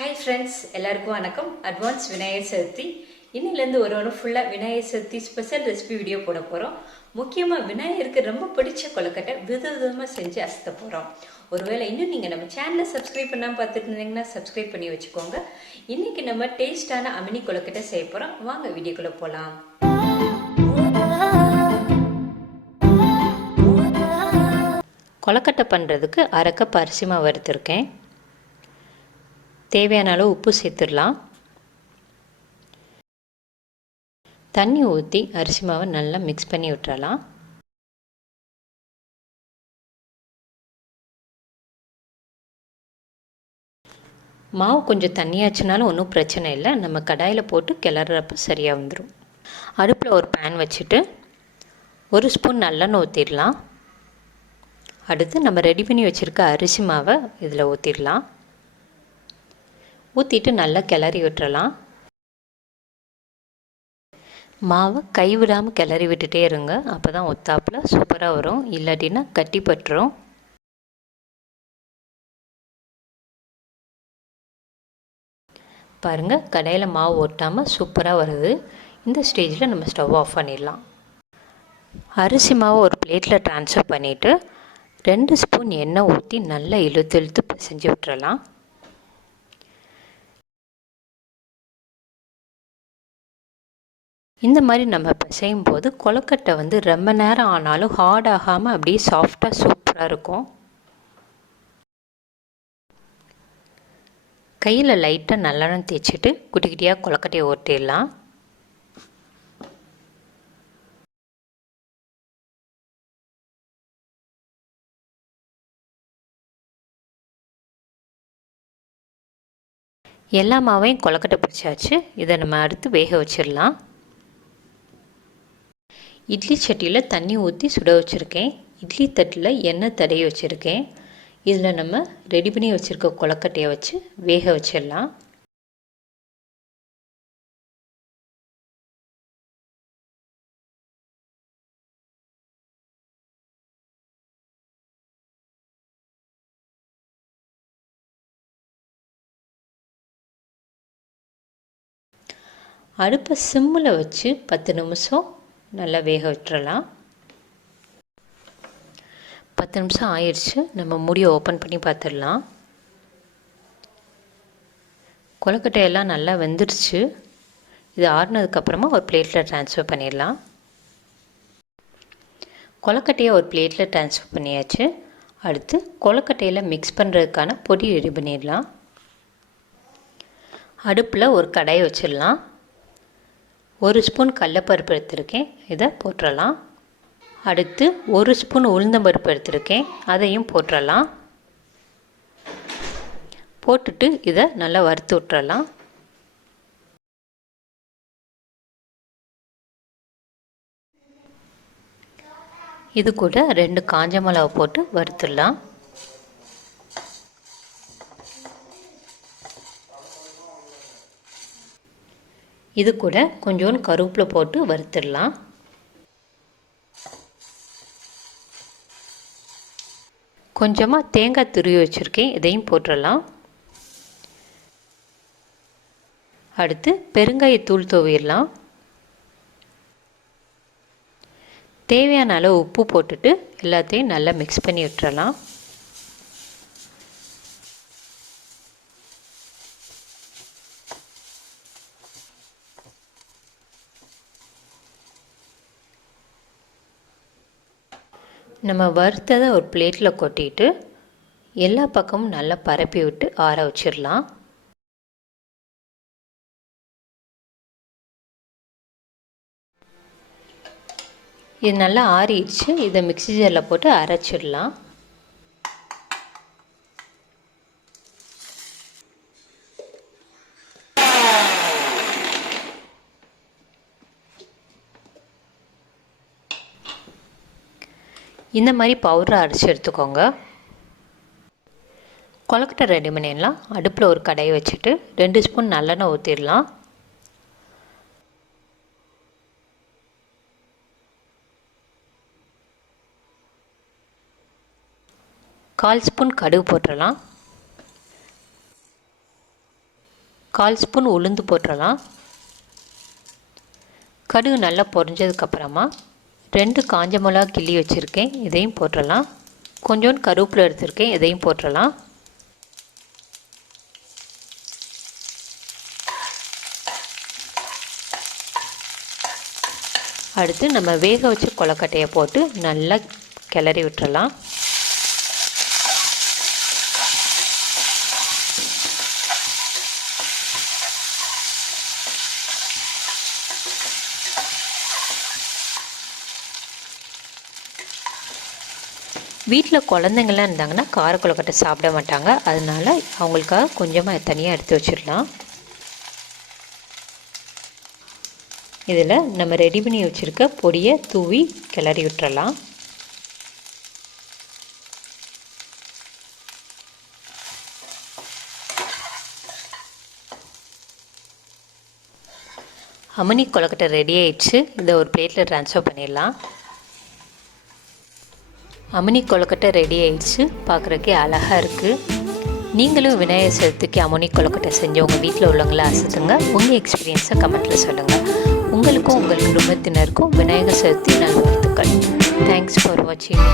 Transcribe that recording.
Hi friends, எல்லாருக்கும் வணக்கம். Advance Vinayagar Chaturthi. இன்னிலேருந்து ஒரு ஃபுல்லாக Vinayagar Chaturthi special recipe video போட போகிறோம். முக்கியமாக விநாயகருக்கு ரொம்ப பிடிச்ச கொழுக்கட்டை விதவிதமாக செஞ்சு அசத்த போகிறோம். ஒருவேளை இன்னும் நீங்கள் நம்ம சேனலை சப்ஸ்கிரைப் பண்ணாமல் பார்த்துட்டு இருந்தீங்கன்னா சப்ஸ்கிரைப் பண்ணி வச்சுக்கோங்க. இன்றைக்கி நம்ம டேஸ்டான அமினி கொழுக்கட்டை செய்ய போகிறோம். வாங்க வீடியோக்குள்ளே போகலாம். கொழுக்கட்டை பண்ணுறதுக்கு அரை கப் அரிசி மாவு வறுத்துருக்கேன். தேவையான அளவு உப்பு சேர்த்துடலாம். தண்ணி ஊற்றி அரிசி மாவை நல்லா மிக்ஸ் பண்ணி விட்டுறலாம். மாவு கொஞ்சம் தண்ணியாச்சுனாலும் ஒன்றும் பிரச்சனை இல்லை. நம்ம கடாயில் போட்டு கிளறப்ப சரியாக வந்துடும். அடுப்பில் ஒரு பேன் வச்சுட்டு ஒரு ஸ்பூன் நல்லெண்ணெய் ஊற்றிடலாம். அடுத்து நம்ம ரெடி பண்ணி வச்சுருக்க அரிசி மாவை இதில் ஊற்றிடலாம். ஊற்றிட்டு நல்லா கிளறி விட்டுறலாம். மாவை கைவிடாமல் கிளறி விட்டுட்டே இருங்க. அப்போ தான் ஒத்தாப்பில் சூப்பராக வரும். இல்லாட்டினா கட்டி பட்டுரும். பாருங்கள், கடையில் மாவு ஒட்டாமல் சூப்பராக வருது. இந்த ஸ்டேஜில் நம்ம ஸ்டவ் ஆஃப் பண்ணிடலாம். அரிசி மாவை ஒரு பிளேட்டில் ட்ரான்ஸ்ஃபர் பண்ணிவிட்டு 2 ஸ்பூன் எண்ணெய் ஊற்றி நல்லா இழுத்து பிசைஞ்சு விட்டுறலாம். இந்த மாதிரி நம்ம பிசையும் போது கொழுக்கட்டை ரொம்ப நேரம் ஆனாலும் ஹார்ட் ஆகாமல் அப்படியே சாஃப்டாக சூப்பராக இருக்கும். கையில் லைட்டாக நல்லெண்ணெய் தேய்ச்சிட்டு குட்டி குட்டியாக கொழுக்கட்டையை ஓட்டிடலாம். எல்லா மாவையும் கொழுக்கட்டை பிடிச்சாச்சு. இதை நம்ம அடுத்து வேக வச்சிடலாம். இட்லி சட்டியில் தண்ணி ஊற்றி சுட வச்சுருக்கேன். இட்லி தட்டில் எண்ணெய் தடவி வச்சுருக்கேன். இதில் நம்ம ரெடி பண்ணி வச்சுருக்க கொழுக்கட்டையை வச்சு வேக வச்சிடலாம். அடுப்பை சிம்மில் வச்சு 10 நிமிஷம் நல்லா வேக விட்டுறலாம். 10 நிமிஷம் ஆயிடுச்சு. நம்ம மூடியை ஓப்பன் பண்ணி பார்த்துடலாம். கொழுக்கட்டையெல்லாம் நல்லா வெந்துடுச்சு. இது ஆறுனதுக்கப்புறமா ஒரு பிளேட்டில் ட்ரான்ஸ்ஃபர் பண்ணிடலாம். கொழுக்கட்டையை ஒரு பிளேட்டில் ட்ரான்ஸ்ஃபர் பண்ணியாச்சு. அடுத்து கொழுக்கட்டையில் மிக்ஸ் பண்ணுறதுக்கான பொடி ரெடி பண்ணிடலாம். அடுப்பில் ஒரு கடாயை வச்சிடலாம். 1 ஸ்பூன் கடலைப்பருப்பு எடுத்திருக்கேன். இதை போட்டுடலாம். அடுத்து 1 ஸ்பூன் உளுந்தம்பருப்பு எடுத்திருக்கேன். அதையும் போட்டுடலாம். போட்டுட்டு இதை நல்லா வறுத்து விட்டுறலாம். இது கூட 2 காஞ்ச மிளகா போட்டு வறுத்துடலாம். இது கூட கொஞ்சோண்டு கருவேப்பிலை போட்டு வறுத்துடலாம். கொஞ்சமாக தேங்காய் துருவி வச்சுருக்கேன். இதையும் போட்டுடலாம். அடுத்து பெருங்காயத்தூள் தூவிடலாம். தேவையான அளவு உப்பு போட்டுட்டு எல்லாத்தையும் நல்லா மிக்ஸ் பண்ணி விட்டுறலாம். நம்ம வறுத்ததை ஒரு பிளேட்டில் கொட்டிட்டு எல்லா பக்கமும் நல்லா பரப்பி விட்டு ஆற வச்சிடலாம். இது நல்லா ஆறிடுச்சு. இதை மிக்ஸி ஜாரில் போட்டு அரைச்சிடலாம். இந்த மாதிரி பவுடரை அரைச்சி எடுத்துக்கோங்க. கொழுக்கட்டை ரெடி பண்ணிடலாம். அடுப்பில் ஒரு கடாயை வச்சுட்டு 2 ஸ்பூன் நல்லெண்ணெய் ஊற்றிடலாம். கால் ஸ்பூன் கடுகு போட்டுடலாம். 1/4 ஸ்பூன் உளுந்து போட்டுடலாம். கடுகு நல்லா பொரிஞ்சதுக்கப்புறமா 2 காஞ்ச மிளகா கிள்ளி வச்சுருக்கேன், இதையும் போட்டுடலாம். கொஞ்சோண்டு கருவேப்பிலை எடுத்துருக்கேன், இதையும் போட்டுடலாம். அடுத்து நம்ம வேக வச்ச கொழுக்கட்டையை போட்டு நல்லா கிளறி விட்டுறலாம். வீட்டில் குழந்தைங்கள்லாம் இருந்தாங்கன்னா கார கொழுக்கட்டை சாப்பிட மாட்டாங்க, அதனால அவங்களுக்காக கொஞ்சமாக தனியாக எடுத்து வச்சிடலாம். இதில் நம்ம ரெடி பண்ணி வச்சுருக்க பொடியை தூவி கிளறி விட்டுறலாம். அமனி கொழுக்கட்டை ரெடி ஆயிடுச்சு. இதை ஒரு பிளேட்டில் ட்ரான்ஸ்ஃபர் பண்ணிடலாம். அமனி கொழுக்கட்டை ரெடி ஆயிடுச்சு, பார்க்குறக்கே அழகாக இருக்குது. நீங்களும் விநாயகர் சதுர்த்திக்கு அமனி கொழுக்கட்டை செஞ்சு உங்கள் வீட்டில் உள்ளவங்கள அசத்துங்க. உங்கள் எக்ஸ்பீரியன்ஸை கமெண்ட்டில் சொல்லுங்கள். உங்களுக்கும் உங்கள் குடும்பத்தினருக்கும் விநாயகர் சதுர்த்தி நல்வாழ்த்துக்கள். தேங்க்ஸ் ஃபார் வாட்சிங்.